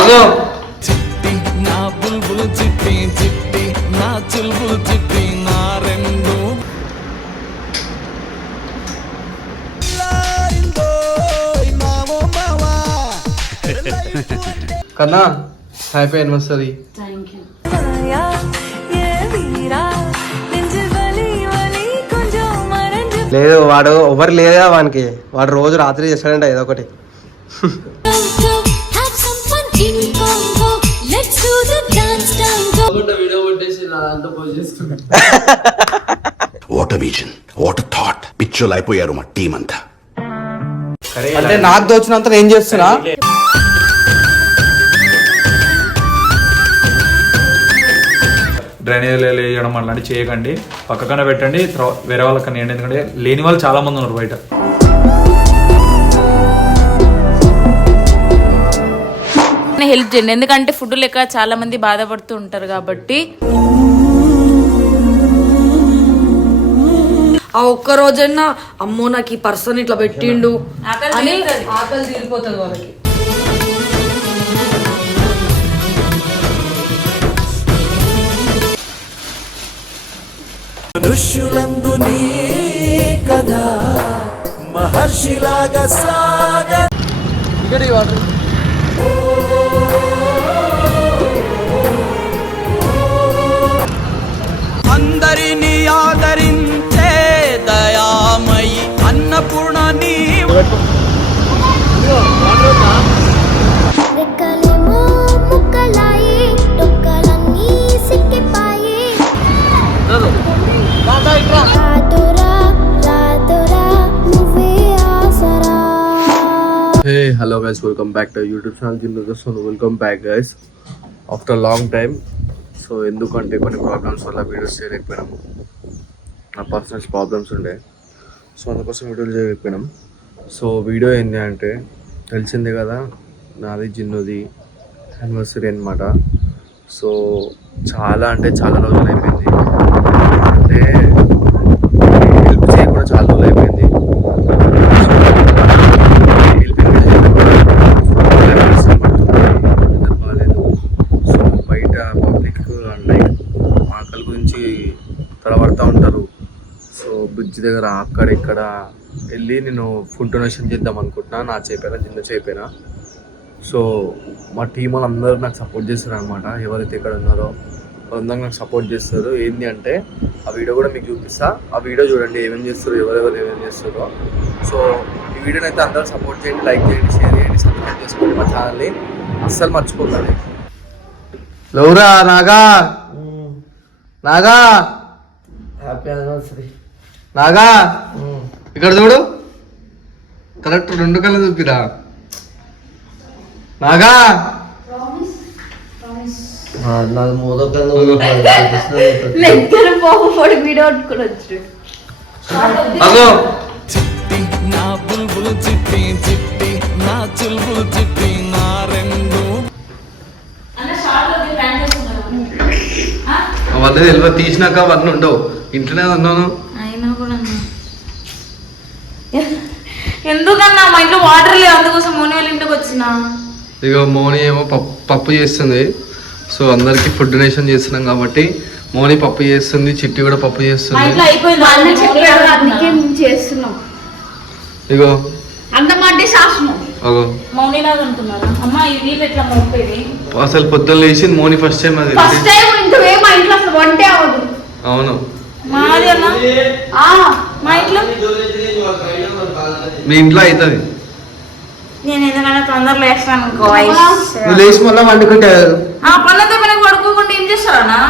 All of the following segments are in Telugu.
అగో. చిప్పి నా బుల్బుల్ చిట్టి చిట్టి నా చిల్బుల్ చిప్పి నా రెండు. కన్నా హ్యాపీ అనిపిస్తుంది లేదు వాడు ఎవరు లేదా వానికి. వాడు రోజు రాత్రి చేస్తాడంట ఏదో ఒకటి. వాట్ విజన్ వాట్ థాట్ పిచ్చోలు అయిపోయారు మా టీం అంతా. అంటే నాకు దోచినంత నేను చేస్తున్నా. డ్రైనేజ్ వేయడం అట్లాంటివి చేయకండి. పక్కకనే పెట్టండి. వేరే వాళ్ళకన్నా వేయండి ఎందుకంటే లేని వాళ్ళు చాలా మంది ఉన్నారు బయట. హెల్ప్ చేయండి. ఎందుకంటే ఫుడ్ లెక్క చాలా మంది బాధపడుతూ ఉంటారు కాబట్టి. ఆ ఒక్క రోజైనా అమ్మో నాకు ఈ పర్సన్ ఇట్లా పెట్టిండు. ఆకలి అని. ఆకలి తీరిపోతుంది వాళ్ళకి. నీ కథ మహర్షిలాగా సాగ. అందరినీ ఆదరించే hey hello guys welcome back to YouTube channel gym so welcome back guys after long time so ఎందుకంటే కొన్ని ప్రాబ్లమ్స్ వల్ల వీడియోస్ చేయలేకపోయినాము. నా పర్సనల్ ప్రాబ్లమ్స్ ఉండే. సో అందుకోసం వీడియోలు చేయలేకపోయినాం సో వీడియో ఏంటి అంటే తెలిసిందే కదా నాది జిన్నుది యానివర్సరీ అనమాట సో చాలా అంటే చాలా రోజులు అయిపోయింది అంటే హెల్ప్ చేయ కూడా చాలా రోజులు అయిపోయింది బాగాలేదు సో బయట పబ్లిక్ లైక్ ఆకలి గురించి తలబడతా ఉంటారు బ్రిడ్జ్ దగ్గర అక్కడ ఇక్కడ వెళ్ళి నేను ఫుడ్ డొనేషన్ చేద్దాం అనుకుంటున్నా. నా చేపైనా చిన్న చేపైనా. సో మా టీం వాళ్ళందరూ నాకు సపోర్ట్ చేస్తారు అనమాట ఎవరైతే ఇక్కడ ఉన్నారో వాళ్ళందరూ నాకు సపోర్ట్ చేస్తారు. ఏంటి అంటే ఆ వీడియో కూడా మీకు చూపిస్తా. ఆ వీడియో చూడండి ఏమేమి చేస్తారు ఎవరెవరు ఏమేమి చేస్తారో. సో ఈ వీడియోని అయితే అందరూ సపోర్ట్ చేయండి లైక్ చేయండి షేర్ చేయండి సబ్స్క్రైబ్ చేసుకోండి మా ఛానల్ని అస్సలు మర్చిపోకండి. లౌరా Naga. Naga. Happy anniversary Naga! ఇక్కడ చూడు. కరెక్ట్ రెండు కళ్ళు చూపిరా. నాగా! నాది మోదకలు దగ్గర పోకపోవడం వీడియో కొట్టుకుని వచ్చాడు అగో చిట్టి నా బుల్బుల్ చిట్టి చిట్టి నా చుల్బుల్ చిట్టి నా రెండు అవన్నీ తెలియదు తీసినాక అవన్నీ ఉండవు. ఇంట్లోనే అన్నాను అయినా కూడా అన్నా. ఎందుకన్నా మా ఇంట్లో వాటర్ లేదు అందుకోసం మోని వాళ్ళ ఇంటికి వచ్చిన. ఇక మోని ఏమో పప్పు పప్పు చేస్తుంది. సో అందరికి ఫుడ్ డొనేషన్ చేస్తున్నాం కాబట్టి మోని పప్పు చేస్తుంది చిట్టి కూడా పప్పు చేస్తుంది. చేస్తున్నాం. ఇగో. శాసనం అసలు పొద్దున్న లేచింది మోని ఫస్ట్ టైం అది. ఫస్ట్ టైం ఇంతవే మా ఇంట్లో అసలు వంటే అవ్వదు. అవును. మాది అన్న. ఆ, మా ఇంట్లో? మీ ఇంట్లో అవుతుంది నేను ఎందుకంటే తొందరలో వేస్తాను అనుకో నువ్వు లేచి మళ్ళీ వండుకుంటే ఆ పనులతో మనకు పడుకోకుండా ఏం చేస్తారా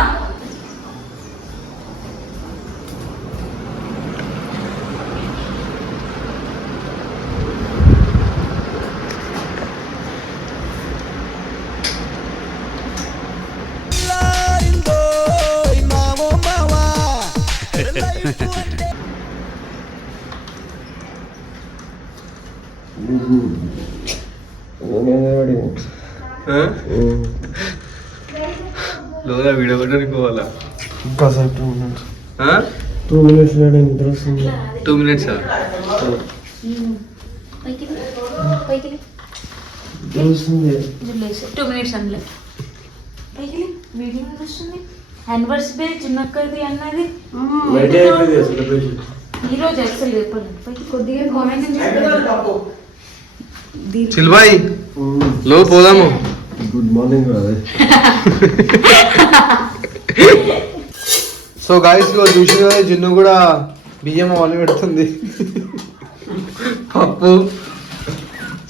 లోగా వీడియో కొట్టడానికి పోవాలా టూ మినిట్స్. నిద్ర వస్తుంది? Two minutes? టూ. మినిట్స్ అందులో వీడియో వస్తుంది యానివర్సరీ చిన్నక్కది అన్నది. ఈ రోజు అసలు చెప్పండి కొద్దిగా చిల్బాయ్లో పోదాము. సో గాయస్ చూసిన జిన్ను కూడా బియ్యం అవన్నీ పెడుతుంది. పప్పు.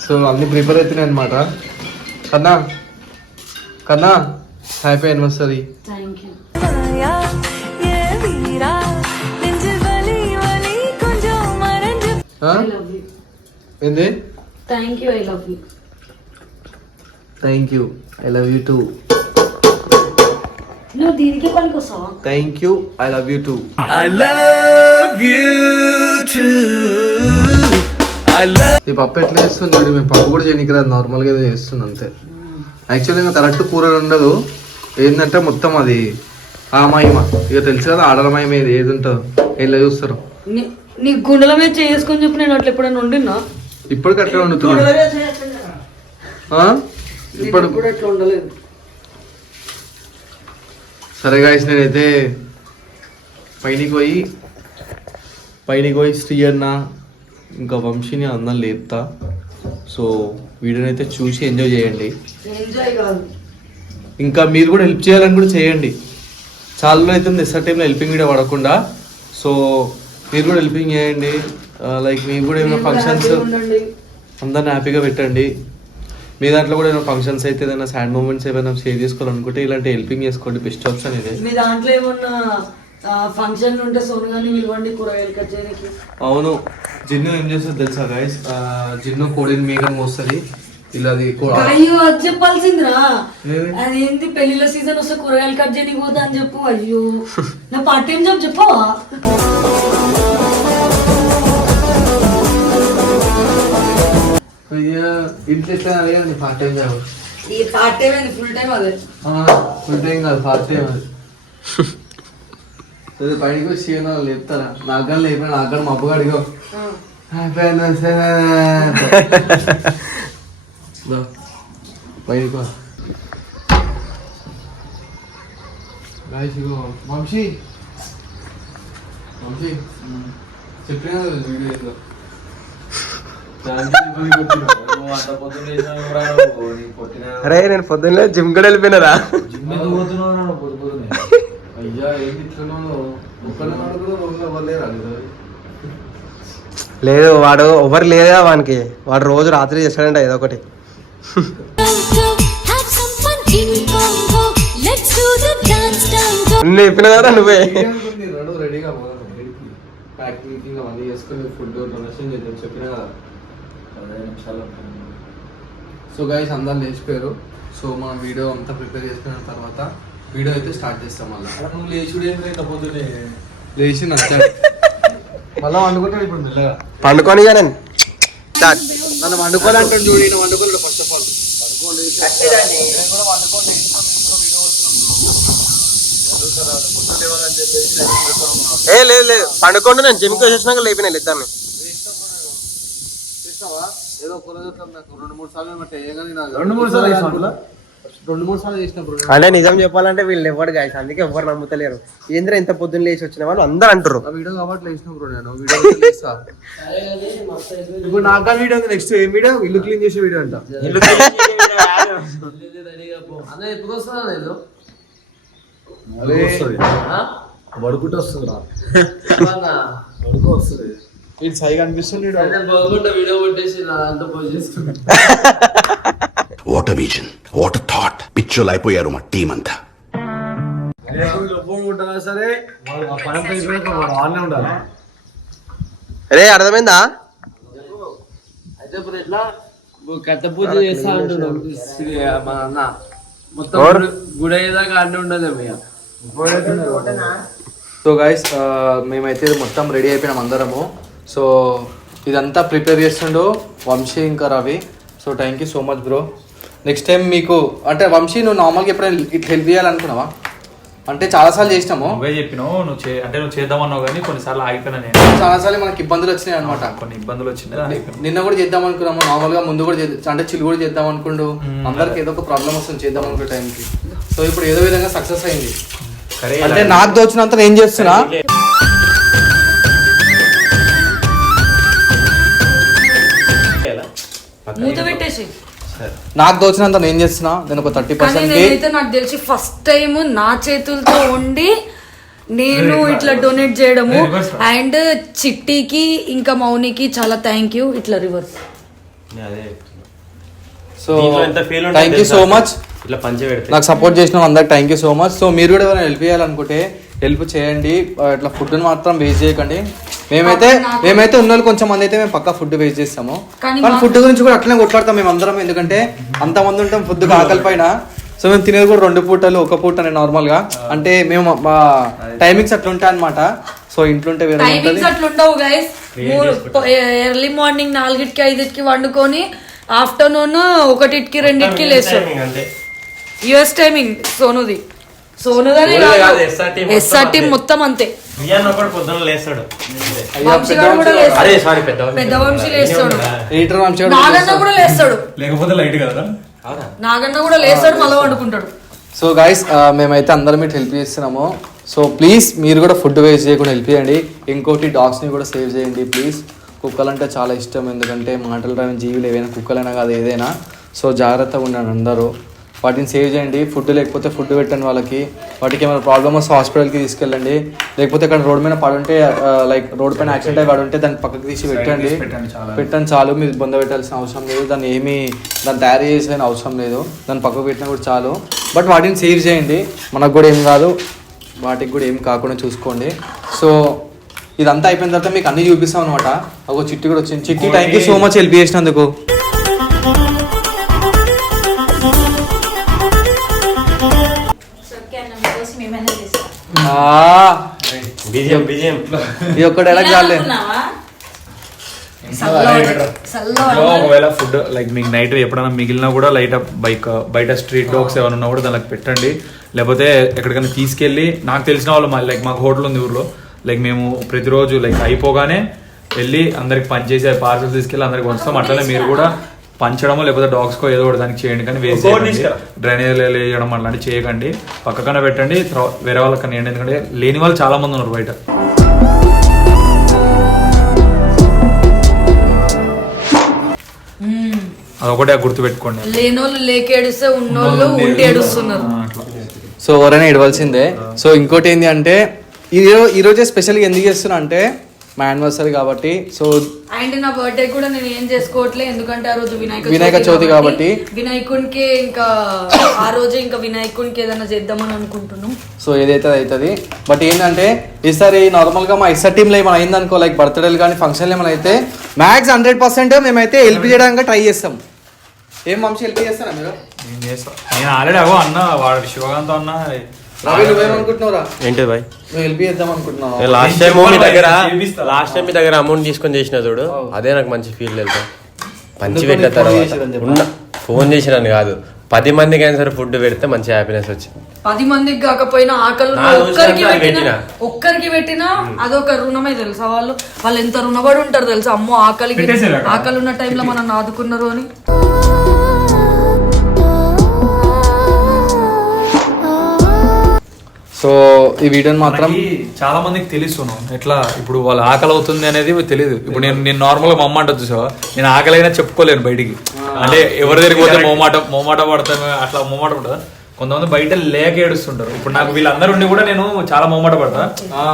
సో అన్ని ప్రిపేర్ అవుతున్నాయి అనమాట కన్నా కన్నా హ్యాపీ యూ ఏంది? Thank you I love you thank you I love you too నువ్వు దీనికి పనికి వస్తావా thank you I love you too ఈ పప్పు ఎట్లా చేస్తుంది చూడు, మేము పప్పు కూడా చేయడానికి రాదు. నార్మల్గా ఏదో చేస్తుంది అంతే. యాక్చువల్లీ ఇంకా కరెక్ట్ కూర ఉండదు. ఏంటంటే మొత్తం అది ఆ మహిమ. ఇక తెలుసు కదా ఆడల మహిమ ఏది ఏది ఉంటుందో. ఎలా చూస్తారు? నీ- నీ గుండెల మీద చేసుకొని చెప్పి నేను అట్లా ఎప్పుడైనా వండినా? ఇప్పటికి అట్లా వండుతున్నా? ఇప్పుడు ఉండలేదు. సరే గాయస్ నేనైతే పైనకి పోయి పైనకి పోయి శ్రీ అన్న ఇంకా వంశీని అందరం లేపుతా. సో వీడియోని అయితే చూసి ఎంజాయ్ చేయండి. ఇంకా మీరు కూడా హెల్ప్ చేయాలని కూడా చేయండి. చాలా అవుతుంది ఎస్ఆర్ టైంలో హెల్పింగ్ వీడియో పడకుండా. సో మీరు కూడా హెల్పింగ్ చేయండి. లైక్ మీకు కూడా ఏమైనా ఫంక్షన్స్ అందరిని హ్యాపీగా పెట్టండి. మీ దాంట్లో కూడా ఏమైనా ఫంక్షన్స్ అయితే ఏదైనా సాడ్ మూమెంట్స్ ఏమైనా షేర్ చేసుకోవాలనుకుంటే ఇలాంటి హెల్పింగ్ చేసుకోండి బెస్ట్ ఆప్షన్ ఇదే. మీ దాంట్లో ఏమన్నా ఫంక్షన్ ఉంటే సోను పిలవండి కూరగాయలు కట్ చేయడానికి. అవును. జిన్ను ఏం చేస్తుంది తెలుసా గైస్ జిన్ను కోడిని మేఘం వస్తుంది ఇలా అది అయ్యో అది చెప్పాల్సిందిరా. ఏది? అదేంటి పెళ్ళిళ్ళ సీజన్ వస్తే కూరగాయలు కట్ చేయడానికి పోతా అని చెప్పు అయ్యో. నా పార్ట్ టైం జాబ్ చెప్పవా? ఇంట్లో ఎట్లా అదే కదా పార్ట్ టైం జాబ్ ఈ పార్ట్ టైం ఏంది ఫుల్ టైం అదే ఫుల్ టైం కాదు పార్ట్ టైం అది అదే బయటకు వచ్చి ఏమన్నా వాళ్ళు చెప్తారా నాకు కానీ లేకపోయినా నాకు కానీ మబ్బు అడిగో బయటకు ఇగో వంశీ వంశీ చెప్పినా కదా వీడియో అరే నేను పొద్దున్నే జిమ్ కూడా వెళ్ళిపోయినారా లేదు వాడు ఎవరు లేదా వానికి? వాడు రోజు రాత్రి చేస్తాడంట ఏదో ఒకటి. నువ్వు చెప్పిన కదా నువ్వే రెండు రెడీగా పోదాం ప్యాకింగ్ అవన్నీ చేసుకుని ఫుడ్ డొనేషన్ చేద్దాం చెప్పినా కదా సో గైస్ అందరు లేచిపోయారు. సో మనం వీడియో అంతా ప్రిపేర్ చేసుకున్న తర్వాత వీడియో అయితే స్టార్ట్ చేస్తాం మళ్ళీ. నువ్వు లేచుడు పొద్దునే లేచి నచ్చాడు మళ్ళీ వండుకుంటాడు ఇప్పుడు మెల్లగా. పండుకొని నేను. స్టార్ట్. నన్ను వండుకోవాలంటాడు చూడు ఈయన వండుకోలేడు ఫస్ట్ ఆఫ్ ఆల్ ఏ లేదు లేదు. పండుకోండి నేను జిమ్కి వచ్చేసినాక లేపిన ఇద్దరిని చేసినావా ఏదో ఒక రోజు అట్లా నాకు రెండు మూడు సార్లు ఏమంటే వేయగానే నాకు రెండు మూడు సార్లు చేసినావా? రెండు మూడు సార్లు చేసినప్పుడు అంటే నిజం చెప్పాలంటే వీళ్ళు ఎవరు గాయస్ అందుకే ఎవరు నమ్ముతలేరు. ఏంద్ర ఇంత పొద్దున్న లేచి వచ్చిన వాళ్ళు? అందరు అంటారు ఆ వీడియో కాబట్టి లేచిన బ్రో నేను. వీడియో చేస్తా ఇప్పుడు నాకు వీడియో నెక్స్ట్ ఏం వీడియో? ఇల్లు క్లీన్ చేసే వీడియో అంట. అన్న ఎప్పుడు నేను పడుకుంటూ వస్తుంది. రా వీడు సైగా అనిపిస్తుంది వాట్ విజన్ వాట్ థాట్ పిచ్చోలు అయిపోయారు మా టీం అంతా. సరే? ఉండాలి? రే అర్థమైందా? కథ పూజ చేస్తా అంటున్నాం మన అన్న. మొత్తం ఉండదు సో గైస్ మేమైతే మొత్తం రెడీ అయిపోయినాం అందరము. సో ఇదంతా ప్రిపేర్ చేస్తుండో వంశీ ఇంకా Ravi. So thank you so much bro next time మీకు అంటే వంశీ నువ్వు నార్మల్గా ఎప్పుడైనా ఇట్లా హెల్ప్ చేయాలనుకున్నావా? అంటే చాలాసార్లు చేసినాము. నువ్వే చెప్పినావు నువ్వు చే అంటే నువ్వు చేద్దామన్నావు కానీ కొన్నిసార్లు ఆగిపోయినా నేను. చాలాసార్లు మనకి ఇబ్బందులు వచ్చినాయి అనమాట కొన్ని ఇబ్బందులు ఆగిపోయినా. నిన్న కూడా చేద్దాం అనుకున్నాము నార్మల్గా ముందు కూడా చేద్దాం అంటే చిల్లు కూడా చేద్దాం అనుకుంటూ అందరికి ఏదో ఒక ప్రాబ్లం వస్తుంది చేద్దాం అనుకునే టైంకి. సో ఇప్పుడు ఏదో విధంగా సక్సెస్ అయింది. అంటే నాకు దోచినంత నేను చేస్తున్నా? మూత పెట్టేసి. నాకు దోచినంత నేను చేస్తున్నా నేను ఒక థర్టీ పర్సెంట్ నేనైతే నాకు తెలిసి ఫస్ట్ టైం నా చేతులతో ఉండి నేను ఇట్లా డొనేట్ చేయడము. అండ్ చిట్టికి ఇంకా మౌనికి చాలా థ్యాంక్ యూ ఇట్లా reverse so thank you? So much ఇట్లా నాకు సపోర్ట్ చేసిన అందరికి thank you so much so మీరు కూడా ఎవరైనా హెల్ప్ చేయాలనుకుంటే హెల్ప్ చేయండి. ఇట్లా ఫుడ్ని మాత్రం వేస్ట్ చేయకండి. మేమైతే మేమైతే ఉన్న వాళ్ళు కొంచెం మంది అయితే మేము పక్కా ఫుడ్ వేస్ట్ చేస్తాము. కానీ ఫుడ్ గురించి కూడా అట్లనే కొట్లాడతాం మేము అందరం ఎందుకంటే అంతమంది ఉంటాం ఫుడ్ ఆకలి పైన సో మేము తినేది కూడా రెండు పూటలు ఒక పూట నార్మల్గా. అంటే మేము మా టైమింగ్స్ అట్లా ఉంటాయి అనమాట సో ఇంట్లో ఉంటే వేరే ఉంటుంది. టైమింగ్స్ అట్లా ఉండవు గైస్ ఎర్లీ మార్నింగ్ నాలుగిటికి ఐదింటికి వండుకొని ఆఫ్టర్నూన్ ఒకటికి రెండింటికి లేస్తాడు అంతే. యుఎస్ టైమింగ్ సోనుది. సోనుదని ఎస్ఆర్ టీం. మొత్తం అంతే. బియ్యాన్ని ఒకటి పొద్దున్న లేస్తాడు. వంశీగాడు కూడా లేస్తాడు. అరే సారీ పెద్ద పెద్ద వంశీ లేస్తాడు. ఎడిటర్ మంచిగా నాగన్న కూడా లేస్తాడు. లేకపోతే లైట్ కదా? నాగన్న కూడా లేస్తాడు మళ్ళీ వండుకుంటాడు. సో గైస్ మేమైతే అందరం మీకు హెల్ప్ చేస్తున్నాము. సో ప్లీజ్ మీరు కూడా ఫుడ్ వేస్ట్ చేయకుండా హెల్ప్ చేయండి. ఇంకోటి డాగ్స్ని కూడా సేవ్ చేయండి ప్లీజ్ కుక్కలు అంటే చాలా ఇష్టం ఎందుకంటే మాటలు రాని జీవులు ఏవైనా కుక్కలైనా కాదు ఏదైనా. సో జాగ్రత్తగా ఉండండి అందరూ. వాటిని సేవ్ చేయండి. ఫుడ్ లేకపోతే ఫుడ్ పెట్టండి వాళ్ళకి. వాటికి ఏమైనా ప్రాబ్లమ్ వస్తే హాస్పిటల్కి తీసుకెళ్ళండి. లేకపోతే ఇక్కడ రోడ్ మీద పడుంటే లైక్ రోడ్ పైన యాక్సిడెంట్ అయి పడుంటే దాన్ని పక్కకి తీసి పెట్టండి. పెట్టండి చాలా. పెట్టండి చాలు. మీరు బొంద పెట్టాల్సిన అవసరం లేదు. దాన్ని ఏమీ దాన్ని తయారు చేసిన అవసరం లేదు. దాన్ని పక్కకు పెట్టినా కూడా చాలు. బట్ వాటిని సేవ్ చేయండి. మనకు కూడా ఏం కాదు. వాటికి కూడా ఏం కాకుండా చూసుకోండి. సో ఇదంతా అయిపోయిన తర్వాత మీకు అన్ని చూపిస్తాం అనమాట ఒక చిట్టి కూడా వచ్చింది. Chitti thank you so much help చేసినందుకు. బిజిఎం బిజిఎం ఒక్క డైలాగ్ చాలే ఒకవేళ ఫుడ్ లైక్ మీకు నైట్ ఎప్పుడైనా మిగిలినా కూడా లైట్ బైక్ బయట స్ట్రీట్ డాగ్స్ ఏమైనా ఉన్నా కూడా దానికి పెట్టండి. లేకపోతే ఎక్కడికైనా తీసుకెళ్ళి నాకు తెలిసిన వాళ్ళు మా లైక్ మాకు హోటల్ ఉంది ఊర్లో. లైక్ మేము ప్రతిరోజు లైక్ అయిపోగానే వెళ్ళి అందరికి పంచేసి పార్సల్ తీసుకెళ్ళి అందరికి వస్తాం అట్లనే మీరు కూడా పంచడమో లేకపోతే డాగ్స్ కో ఏదో ఒకటి దానికి చేయండి కానీ వేస్ట్ ఇంకోటి చేయండి. తీసుకురా. డ్రైనేజ్ వేయడం అలాంటివి చేయకండి. పక్కకనే పెట్టండి వేరే వాళ్ళకి కనియండి ఎందుకంటే లేని వాళ్ళు చాలా మంది ఉన్నారు బయట. అదొకటే గుర్తు పెట్టుకోండి లేనోళ్ళు ఉన్నోళ్ళు ఉండి ఏడుస్తున్నారు. సో ఎవరైనా ఇడవలసిందే సో ఇంకోటి ఏంటి అంటే ఈ రో- ఈ రోజే స్పెషల్గా ఎందుకు చేస్తున్నా అంటే మా యానివర్సరీ కాబట్టి సో అండ్ నా బర్త్డే కూడా నేను ఏం చేసుకోవట్లే ఎందుకంటే ఆ రోజు వినాయక వినాయక చవితి కాబట్టి. వినాయకునికి ఇంకా ఆ రోజు ఇంకా వినాయకునికి ఏదైనా చేద్దామని అనుకుంటున్నాం. సో ఏదైతే అది అవుతుంది బట్ ఏంటంటే ఈసారి నార్మల్గా మా ఇస్ఆర్ టీంలో ఏమైనా అయిందనుకో లైక్ బర్త్డేలు కానీ ఫంక్షన్లు ఏమైనా అయితే మ్యాక్స్ హండ్రెడ్ పర్సెంట్ మేమైతే హెల్ప్ చేయడానికి ట్రై చేస్తాం. ఏం వంశీ హెల్ప్ చేస్తారా మీరు? నేను చేస్తా. నేను ఆల్రెడీ అగో అన్న వాడు శివకాంత్ అన్న రవి నువ్వేమనుకుంటున్నావురా ఏంటి బాయ్? నువ్వు హెల్ప్ చేద్దాం అనుకుంటున్నావు లాస్ట్ టైం మీ దగ్గర చేపిస్తా. లాస్ట్ టైం మీ దగ్గర అమౌంట్ తీసుకొని చేసిన చూడు అదే నాకు మంచి ఫీల్ తెలుసా? పంచి పెట్టిన తర్వాత? ఉన్న ఫోన్ చేసినాను కాదు. పది మందికి అయినా సరే ఫుడ్ పెడితే మంచి హ్యాపీనెస్ వచ్చింది పది మందికి కాకపోయినా ఆకలి ఒక్కరికి పెట్టినా. ఒక్కరికి పెట్టినా అదొక రుణమే తెలుసా వాళ్ళు? వాళ్ళు ఎంత రుణపడి ఉంటారు తెలుసా? అమ్మో ఆకలికి. ఆకలి ఉన్న టైంలో మనం ఆదుకున్నారు అని. సో ఈ వీడియోని మాత్రం చాలా మందికి తెలుసును ఎట్లా ఇప్పుడు వాళ్ళ ఆకలి అవుతుంది అనేది తెలియదు ఇప్పుడు నేను నేను నార్మల్గా మా అమ్మ చూసావా? నేను ఆకలి అయినా చెప్పుకోలేను బయటికి. అంటే ఎవరి దగ్గరికి పోతే మోమాట మోమాట పడతామే అట్లా మోమాట పడతా కొంతమంది బయట లేక ఏడుస్తుంటారు. ఇప్పుడు నాకు వీళ్ళందరూ ఉండి కూడా నేను చాలా మోమాట పడతా.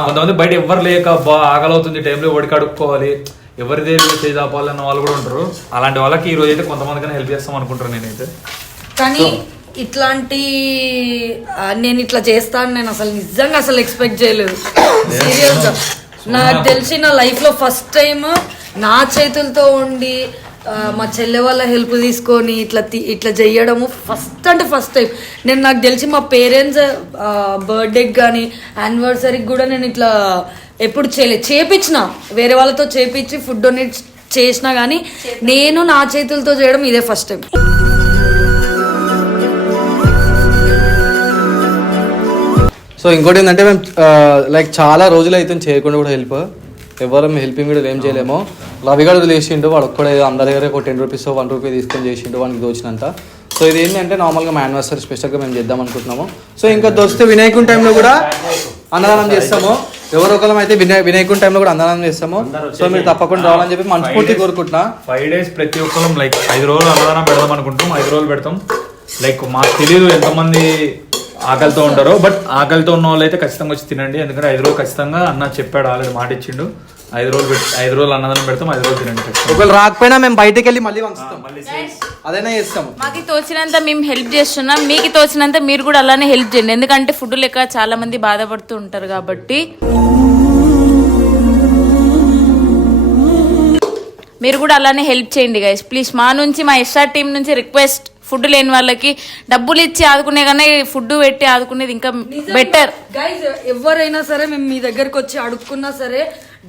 కొంతమంది బయట ఎవరు లేక బా ఆకలి అవుతుంది టైంలో ఒడికి అడుక్కోవాలి ఎవరి దగ్గర చేజాపాలన్న వాళ్ళు కూడా ఉంటారు. అలాంటి వాళ్ళకి ఈ రోజు అయితే కొంతమందికైనా హెల్ప్ చేస్తాం అనుకుంటాను నేనైతే. కానీ ఇట్లాంటి నేను ఇట్లా చేస్తాను నేను అసలు నిజంగా అసలు ఎక్స్పెక్ట్ చేయలేదు. సీరియస్ నాకు తెలిసి నా లైఫ్లో ఫస్ట్ టైం నా చేతులతో ఉండి మా చెల్లె వాళ్ళ హెల్ప్ తీసుకొని ఇట్లా ఇట్లా చెయ్యడము ఫస్ట్ అంటే ఫస్ట్ టైం నేను నాకు తెలిసి మా పేరెంట్స్ బర్త్డేకి కానీ యానివర్సరీకి కూడా నేను ఇట్లా ఎప్పుడు చేయలేదు చేపించిన. వేరే వాళ్ళతో చేపించి ఫుడ్ డొనేట్ చేసినా కానీ నేను నా చేతులతో చేయడం ఇదే ఫస్ట్ టైం సో ఇంకోటి ఏంటంటే మేము లైక్ చాలా రోజులు అయితే చేయకుండా కూడా హెల్ప్ ఎవరు హెల్పింగ్ కూడా ఏం చేయలేము. రవి గడు లేచిండు వాడు ఒక్కడే అందరి దగ్గర ఒక టెన్ రూపీస్ వన్ రూపీ తీసుకొని చేసిండు వానికి దోచినంత. సో ఇది ఏంటంటే నార్మల్గా మా యానివర్సరీ స్పెషల్గా మేము చేద్దాం అనుకుంటున్నాము. సో ఇంకా దోస్తే వినాయకుని టైంలో కూడా అన్నదానం చేస్తాము. ఎవరో ఒకరం అయితే వినాయ వినాయకుని టైంలో కూడా అన్నదానం చేస్తాము. సో మీరు తప్పకుండా రావాలని చెప్పి మనస్ఫూర్తి కోరుకుంటున్నా. ఫైవ్ డేస్ ప్రతి ఒక్కరం లైక్ ఐదు రోజులు అన్నదానం పెడదాం అనుకుంటాం ఐదు రోజులు పెడతాం. లైక్ మాకు తెలియదు ఎంతమంది ఆకలితో ఉంటారో బట్ ఆకలితో ఉన్న వాళ్ళు అయితే ఖచ్చితంగా వచ్చి తినండి. ఎందుకంటే ఐదు రోజులు ఖచ్చితంగా అన్న చెప్పాడు ఆల్రెడీ మాట ఇచ్చిండు. ఐదు రోజులు పెట్టి ఐదు రోజులు అన్నదానం పెడతాం ఐదు రోజులు తినండి. ఒకవేళ రాకపోయినా మేము బయటకు వెళ్ళి మళ్ళీ వంచుతాం అదైనా చేస్తాము. మాకు తోచినంత మేము హెల్ప్ చేస్తున్నాం. మీకు తోచినంత మీరు కూడా అలానే హెల్ప్ చేయండి. ఎందుకంటే ఫుడ్ లెక్క చాలా మంది బాధపడుతూ ఉంటారు కాబట్టి. మీరు కూడా అలానే హెల్ప్ చేయండి గైస్ ప్లీజ్ మా నుంచి మా ఎస్ఆర్ టీం నుంచి రిక్వెస్ట్ ఫుడ్ లేని వాళ్ళకి డబ్బులు ఇచ్చి ఆదుకునే కన్నా ఫుడ్ పెట్టి ఆదుకునేది ఇంకా బెటర్ గైజ్ ఎవరైనా సరే మేము మీ దగ్గరకు వచ్చి అడుక్కున్నా సరే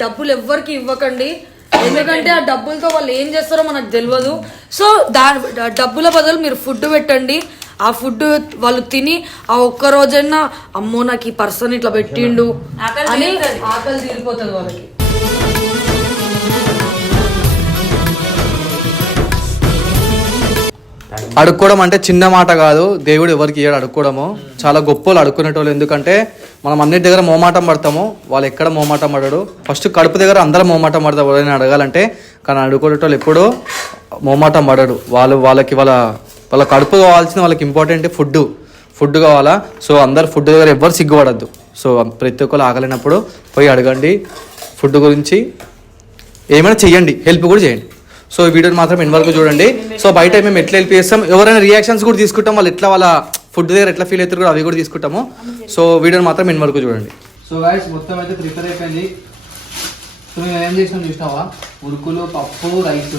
డబ్బులు ఎవ్వరికి ఇవ్వకండి. ఎందుకంటే ఆ డబ్బులతో వాళ్ళు ఏం చేస్తారో మనకు తెలియదు. సో దా డబ్బుల బదులు మీరు ఫుడ్ పెట్టండి. ఆ ఫుడ్ వాళ్ళు తిని ఆ ఒక్క రోజైనా అమ్మో నాకు ఈ పర్సన్ ఇట్లా పెట్టిండు అని. ఆకలి తీరిపోతుంది వాళ్ళకి. అడుక్కోవడం అంటే చిన్న మాట కాదు. దేవుడు ఎవరికి ఇయ్యాడు అడుక్కోవడము. చాలా గొప్పలు అడుక్కునేటోళ్ళు. ఎందుకంటే మనం అన్నిటి దగ్గర మోమాటం పడతాము. వాళ్ళు ఎక్కడ మోమాటం పడడు. ఫస్ట్ కడుపు దగ్గర అందరం మోమాటం పడతారు. ఎవరైనా అడగాలంటే కానీ అడుక్కునేటోళ్ళు ఎప్పుడూ మోమాటం పడడు వాళ్ళు వాళ్ళకి వాళ్ళ వాళ్ళ కడుపు కావాల్సిన వాళ్ళకి ఇంపార్టెంట్ ఫుడ్ ఫుడ్ కావాలా? సో అందరు ఫుడ్ దగ్గర ఎవ్వరు సిగ్గుపడద్దు. సో ప్రతి ఒక్కరు ఆకలినప్పుడు పోయి అడగండి. ఫుడ్ గురించి ఏమైనా చెయ్యండి. హెల్ప్ కూడా చేయండి. సో ఈ వీడియోని మాత్రం ఎన్ని వరకు చూడండి. సో బయట మేము ఎట్లా హెల్ప్ చేస్తాం? ఎవరైనా రియాక్షన్స్ కూడా తీసుకుంటాం. వాళ్ళు ఎట్లా వాళ్ళ ఫుడ్ దగ్గర ఎట్లా ఫీల్ అవుతారు కూడా అవి కూడా తీసుకుంటాము. సో వీడియోని మాత్రం ఎన్ని వరకు చూడండి. సో గాయస్ మొత్తం అయితే ప్రిపేర్ అయిపోయింది. సో మేము ఏం చేసినాం చూసినావా? ఉరుకులు పప్పు రైస్.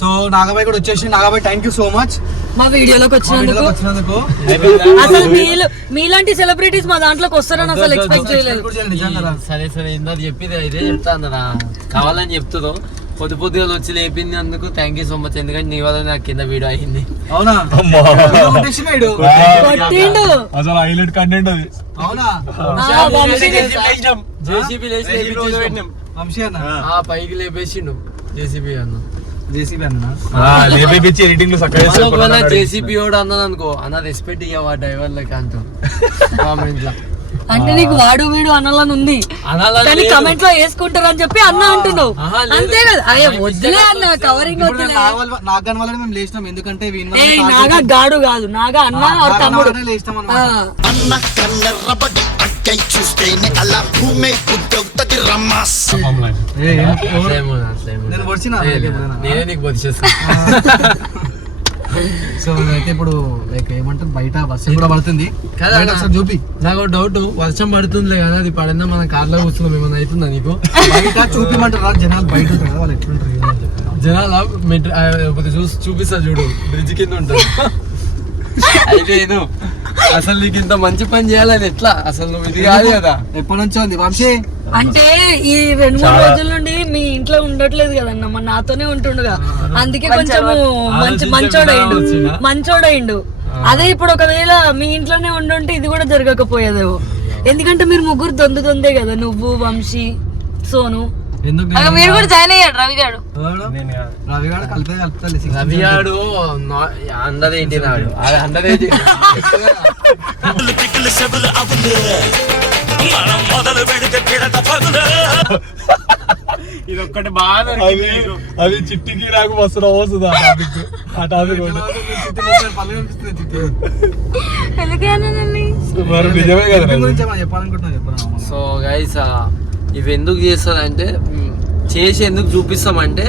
సో నాగబాయ్ కూడా వచ్చేసి Nagabhai thank you so much మా వీడియోలోకి వచ్చినందుకు వచ్చినందుకు అసలు మీరు మీలాంటి సెలబ్రిటీస్ మా దాంట్లోకి వస్తారని అసలు ఎక్స్పెక్ట్ చేయలేదు నిజంగా సరే సరే ఇందాక చెప్పింది ఇదే చెప్తా అన్నదా కావాలని చెప్తుందో పొద్దు పొద్దుగా వచ్చి లేపింది అందుకు థ్యాంక్ యూ సో మచ్ ఎందుకంటే నీ వల్ల నాకు కింద వీడియో అయింది అవునా కొట్టేసినా ఈడు. కొట్టిండు అసలు హైలైట్ కంటెంట్ అది అవునా ఆ, జేసీబీ లేచి. వంశీ అన్న ఆ పైకి లేపేసిండు జేసీబీ అన్న. జేసీబీ అన్న? లేపేపించి ఎడిటింగ్లో మళ్ళీ ఒకవేళ జేసీబీ వాడు అన్నది అనుకో అన్న రెస్పెక్ట్ ఇవ్వ అంటాం. కామెంట్లో. అంటే నీకు వాడు వీడు అనాలని ఉంది. అనాలని కానీ లేదు. కమెంట్లో వేసుకుంటారు అని చెప్పి అన్న అంటున్నావు. ఆహా, లేదు. అంతే కదా. అయ్యా వద్దులే అన్న కవరింగ్ ఇప్పుడు వద్దులే. నాగన్ వల్ల మేము లేచినాం. ఎందుకంటే నాగా గాడు కాదు. నాగా అన్న తమ్ముడు. లేచినాం ఆ, అన్నమాట. ఏ, ఏం- ఎవరు? అట్లేమో, అట్లేమో. నేను ఎప్పుడైనా? నేనే నీకు సో అయితే ఇప్పుడు లైక్ ఏమంటారు బయట వర్షం కూడా పడుతుంది ఒకసారి చూపి నాకు డౌట్ వర్షం పడుతుందిలే కదా అది పడిందా మన కార్లో కూర్చున్నాం ఏమైనా అవుతుందా నీకు బయట చూపిమంటారు జనాలు బయట ఉంటారు కదా వాళ్ళు ఎట్లుంటారు. జనాల మెట్రో చూసి చూపిస్తా చూడు బ్రిడ్జ్ కింద ఉంటుంది అయితే అసలు నీకు ఇంత మంచి పని చేయాలని ఎట్లా? అసలు నువ్వు ఇది కాదు కదా. ఎప్పటి నుంచో ఉంది. వంశీ. అంటే ఈ రెండు మూడు రోజుల నుండి మీ ఇంట్లో ఉండట్లేదు కదన్న మరి నాతోనే ఉంటుండగా. అందుకే కొంచెం మంచి మంచోడైండు? మంచోడైండు అదే ఇప్పుడు ఒకవేళ మీ ఇంట్లోనే ఉండుంటే ఇది కూడా జరగకపోయేదేమో. ఎందుకంటే మీరు ముగ్గురు దొందు దొందే కదా నువ్వు వంశీ సోను. ఎందుకు మీరు కూడా జాయిన్ అయ్యాడు రవి గారు రవి గారు కలిపే కలుపుతా రవి ఆడు అందరు ఏంటి నాడు? అందరు ఏంటి? ఇది ఒక్కటి బాగా అది చిట్టికి నాకు. మస్తు నవ్వుతుంది ఆ టాపిక్. ఆ టాపిక్ మరి నిజమే కదా సో గైస్ ఇవి ఎందుకు చేస్తారంటే చేసి ఎందుకు చూపిస్తామంటే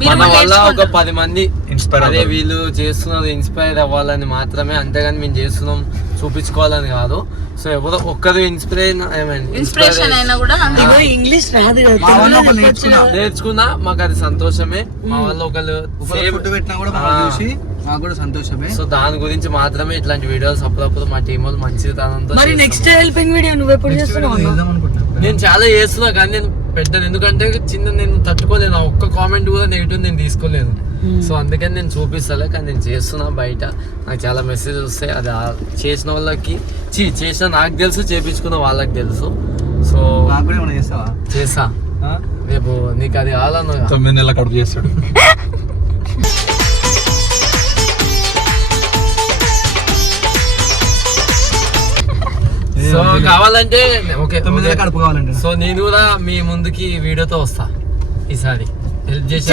మన వల్ల ఒక పది మంది Inspire అదే. వీళ్ళు చేస్తున్నారు ఇన్స్పైర్ అవ్వాలని మాత్రమే అంతేగాని మేము చేస్తున్నాం చూపించుకోవాలని కాదు. సో ఎవరో ఒక్కరు ఇన్స్పిరేషన్ ఇన్స్పిరేషన్ అయినా కూడా ఇగో ఇంగ్లీష్ రాదు నేర్చుకున్నా. మాకు అది సంతోషమే. మా వాళ్ళు ఒకళ్ళు కూడా ఆ. మనం చూసి మాకు కూడా సంతోషమే. సో దాని గురించి మాత్రమే ఇట్లాంటి వీడియోస్ అప్పుడప్పుడు మా టీం వాళ్ళు మంచి తనంతో మరి నెక్స్ట్ హెల్పింగ్ వీడియో నువ్వు ఎప్పుడు చేస్తున్నావు నేను చాలా చేస్తున్నా కానీ నేను పెట్టాను ఎందుకంటే చిన్న నేను తట్టుకోలేను. ఆ ఒక్క కామెంట్ కూడా నెగిటివ్ నేను తీసుకోలేను సో అందుకని నేను చూపిస్తలే కానీ నేను చేస్తున్నా బయట. నాకు చాలా మెసేజ్ వస్తాయి. అది చేసిన వాళ్ళకి చీ చేసిన నాకు తెలుసు చేపించుకున్న వాళ్ళకి తెలుసు. సో చేసా రేపు నీకు అది కావాలన్నా. తొమ్మిది నెలల కడుపు చేస్తాడు. సో కావాలంటే ఓకే తొమ్మిది కడుపు కావాలంటే సో నేను కూడా మీ ముందుకి వీడియోతో వస్తా ఈసారి. హెల్ప్ చేసి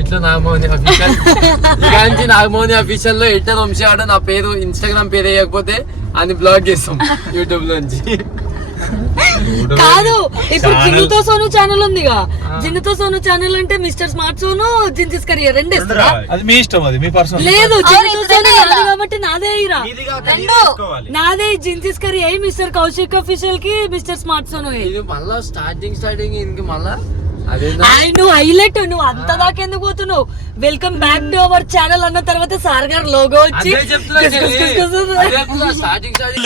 ఇట్లా నాగమోహన్ అఫీషియల్ ఇలాంటి నాగమోహన్ అఫీషియల్లో ఎట్ట వంశాడు నా పేరు ఇన్స్టాగ్రామ్ పేరు వేయకపోతే అని బ్లాక్ చేస్తాం యూట్యూబ్ నుంచి కాదు ఇప్పుడు జిన్నుతో సోను ఛానల్ ఉందిగా. జిన్నుతో సోను ఛానల్ అంటే మిస్టర్ స్మార్ట్ సోను జిన్సిస్ కరియర్ రెండు ఇస్తారా అది మీ ఇష్టం అది మీ పర్సనల్ లేదు జిన్నుతో సోను నాది కాబట్టి నాదే ఇరా. నాదే జిన్సిస్ కరీ అయ్యి మిస్టర్ కౌశిక్ అఫీషియల్కి మిస్టర్ స్మార్ట్ సోను ఇది మళ్ళా స్టార్టింగ్ స్టార్టింగ్ ఇంక మళ్ళా అదే నువ్వు హైలైట్ నువ్వు అంత దాకా ఎందుకు పోతున్నావు? Welcome back to our channel అన్న తర్వాత సార్ గారు లోగో వచ్చి అదే చెప్తున్నా కస్ కస్ కస్ కస్ కస్. అదే చెప్తున్నా స్టార్టింగ్ స్టార్టింగ్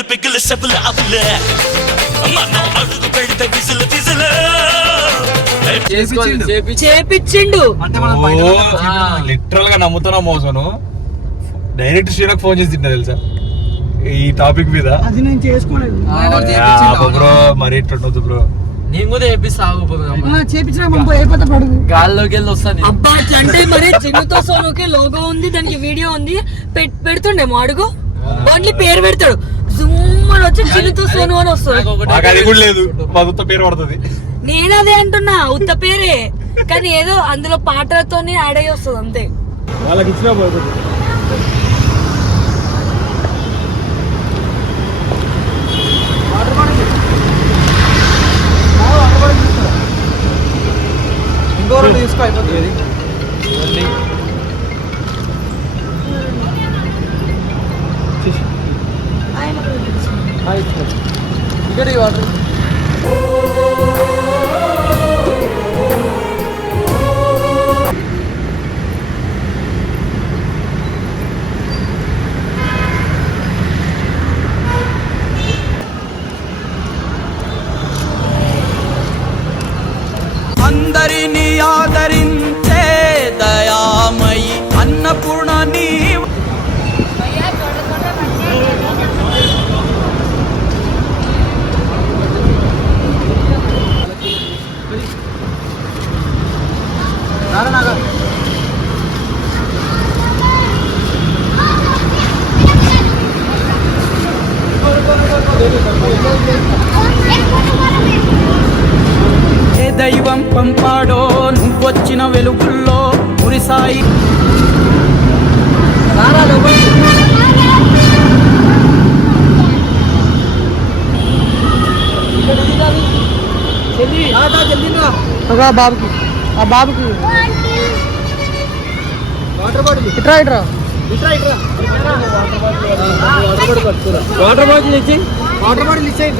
చేసుకోవాలి చేపించి చేపిచ్చిండు లిటరల్గా నమ్ముతున్నా మోసను. డైరెక్ట్ శ్రీనాకు ఫోన్ చేసి తింటా తెలుసా? ఈ టాపిక్ మీద. అది నేను చేసుకోలేదు. బ్రో మరి ఇట్లుండదు బ్రో నేను కూడా చేపిస్తా గాల్లోకి వెళ్ళి వస్తాను అబ్బా అంటే మరి జిన్నుతో సోనుకి లోగో ఉంది దానికి వీడియో ఉంది. పెట్- పెడుతుండేమో అడుగు. ఓన్లీ పేరు పెడతాడు. జూమ్ అని వచ్చి జిన్నుతో సోను అని లేదు. మధుతో పేరు పడుతుంది. నేను అదే అంటున్నా ఉత్త పేరే. కానీ ఏదో అందులో పాటలతోనే యాడ్ అయ్యి వస్తుంది అంతే. వాళ్ళకి ఇచ్చిన పోతుంది ఇంకో రెండు తీసుకో అయిపోతుంది ఇక్కడ ఏ దైవం పంపాడో? నువ్వొచ్చిన వెలుగుల్లో మురిసాయి ఆ బాబుకి ఆ బాబుకి. Water bottle. ఇట్రా ఇట్రా. ఇట్రా ఇట్రా. వాటర్ బాటిల్ ఇచ్చి వాటర్ బాటిల్ ఇచ్చేయి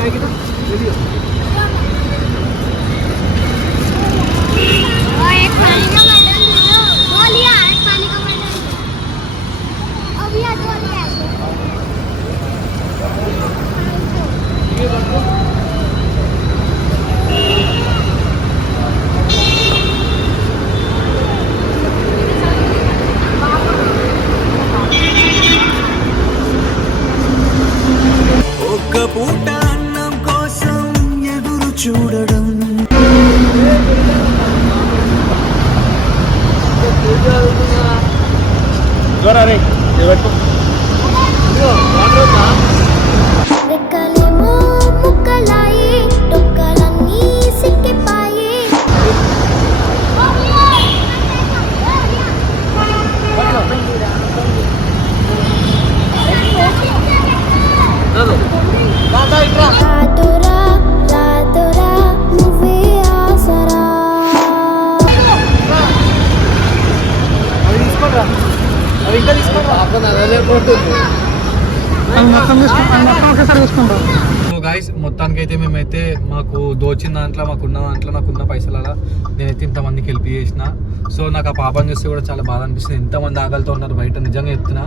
మొత్తం తీసుకుంటాం మొత్తం ఒకసారి తీసుకుంటాం. సో గాయస్ మొత్తానికి అయితే మేమైతే మాకు దోచిన దాంట్లో మాకున్న దాంట్లో నాకున్న పైసలలో నేనైతే ఇంతమందికి హెల్ప్ చేసిన. సో నాకు ఆ పాపం చూస్తే కూడా చాలా బాధ అనిపిస్తుంది. ఎంతమంది ఆకలితో ఉన్నారు బయట నిజంగా చెప్తున్నా.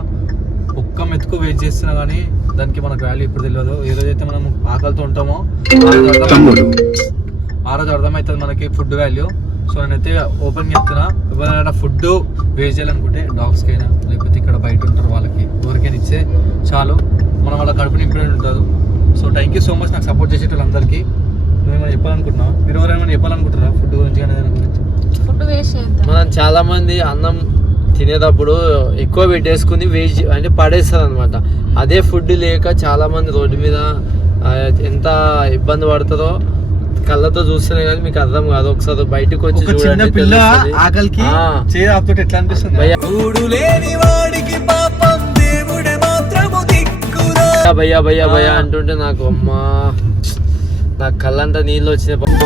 ఒక్క మెతుకు వెయిట్ చేస్తున్నా కానీ దానికి మనకు వాల్యూ ఇప్పుడు తెలియదు ఏ రోజైతే మనం ఆకలితో ఉంటామో ఆ రోజు అర్థం- ఆ రోజు అర్థమవుతుంది మనకి ఫుడ్ వాల్యూ సో నేనైతే ఓపెన్ చెప్తున్నా ఎవరైనా ఫుడ్ వేస్ట్ చేయాలనుకుంటే డాగ్స్కి అయినా లేకపోతే ఇక్కడ బయట ఉంటారు వాళ్ళకి ఎవరికైనా ఇచ్చే చాలు. మనం వాళ్ళ కడుపు నింపినట్టు ఉంటుంది so thank you so much నాకు సపోర్ట్ చేసే వాళ్ళందరికీ నువ్వు ఏమైనా చెప్పాలనుకుంటున్నావు? మీరు ఎవరైనా చెప్పాలనుకుంటారా ఫుడ్ గురించి కానీ దాని గురించి? ఫుడ్ వేస్ట్ మనం చాలా మంది అన్నం తినేటప్పుడు ఎక్కువ పెట్టేసుకుని వేస్ట్ అంటే పడేస్తారు అనమాట అదే ఫుడ్ లేక చాలా మంది రోడ్డు మీద ఎంత ఇబ్బంది పడుతుందో కళ్ళతో చూస్తేనే కానీ మీకు అర్థం కాదు. ఒకసారి బయటకు వచ్చి చూడండి పిల్ల. ఆకలికి ఎట్లా అనిపిస్తుంది? భయ్యా, భయ్యా భయ్యా భయ్యా అంటుంటే నాకు అమ్మా. నాకు కళ్ళంతా నీళ్ళు వచ్చినాయి.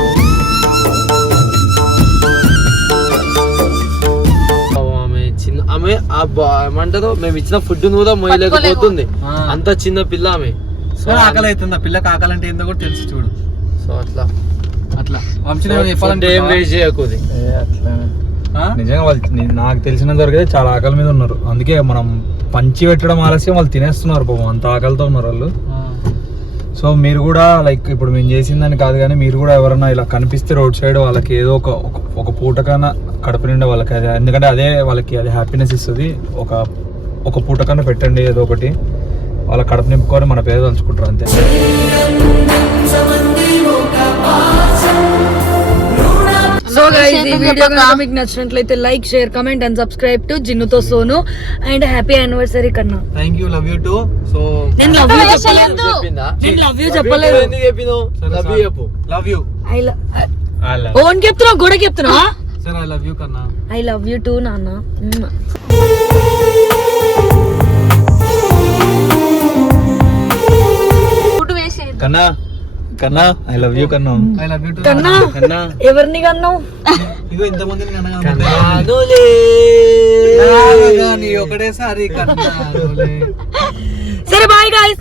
చిన్న ఆమె ఆ బా- ఏమంటారు? మేము ఇచ్చిన ఫుడ్ కూడా మోయలేకపోతుంది. ఆ. అంత చిన్న పిల్ల ఆమె. సో సో ఆకలి అవుతుంది. ఆ పిల్లకి ఆకలి అంటే ఏందో కూడా తెలుసు చూడు. సో అట్లా. అట్లా. వంశీ ఏం వేస్ట్ చేయకూడదు నిజంగా వాళ్ళు నాకు తెలిసినంత వరకు అయితే చాలా ఆకలి మీద ఉన్నారు. అందుకే మనం పంచి పెట్టడం ఆలస్యం వాళ్ళు తినేస్తున్నారు పాపం. అంత ఆకలితో ఉన్నారు వాళ్ళు. సో మీరు కూడా లైక్ ఇప్పుడు మేము చేసిందని కాదు కానీ మీరు కూడా ఎవరైనా ఇలా కనిపిస్తే రోడ్ సైడ్ వాళ్ళకి ఏదో ఒక ఒక- ఒక పూటకన్నా కడుపు నిండా వాళ్ళకి అది ఎందుకంటే అదే వాళ్ళకి అది హ్యాపీనెస్ ఇస్తుంది. ఒక ఒక పూటకన్నా పెట్టండి ఏదో ఒకటి. వాళ్ళ కడుపు నింపుకొని మన పేరు తలుచుకుంటారు అంతే. గైస్ ఈ వీడియో కనుక మీకు నచ్చినట్లయితే like share comment and subscribe to జిన్నుతో Sonu and happy anniversary కన్నా thank you love you too so నేను లవ్ యూ చెప్పలేదు. నేను లవ్ యూ చెప్పలేదు. ఎందుకు చెప్పినావు? లవ్ యూ చెప్పు. లవ్ యూ ఐ ఓన్ చెప్తున్నావు కూడా చెప్తున్నావా? సరే ఐ లవ్ యూ కన్నా ఐ లవ్ యూ టూ నాన్న. కన్నా కన్నా ఐ లవ్ యూ కన్నా ఐ లవ్ యూ కన్నా? కన్నా. ఎవరిని కన్నావు? ఇగో ఇంతమందిని కన్నా కానులే. నీ ఒకటేసారి కన్నా సరే బాయ్ గాయస్